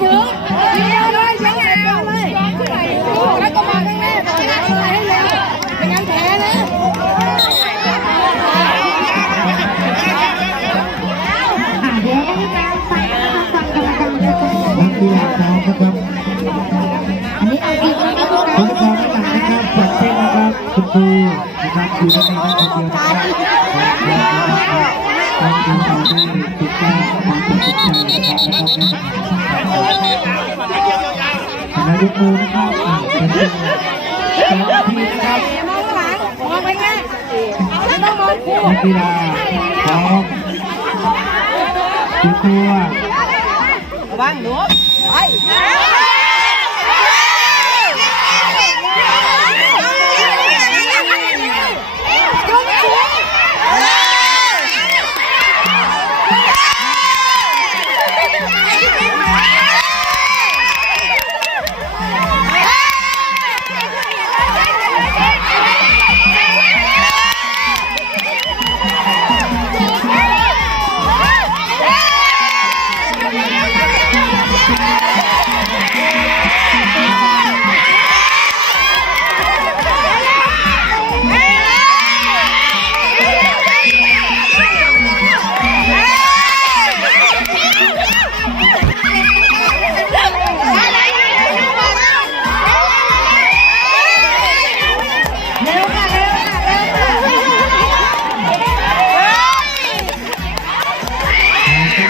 giải thưởng chị Dâu ơi chỗ nào nó có mời con nè chị Dâu ơi mình ăn thẻ nữa Bác đi làm sao các bác? Anh ấy ăn gì cũng có các bác. Bác sao các bạn các bác? Bác xem các bác. Cô cô, các bác chú các bác các bác. Bác bác bác bác. Bác bác bác bác. Bác bác bác bác. นะยกมือนะครับอ่าวทีนะครับมองหลังมองไปแม่ไม่ต้องมองคู่ร้อรัว ระวังหนูไป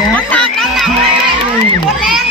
นะนหนักน้หนักเลยหมดแล้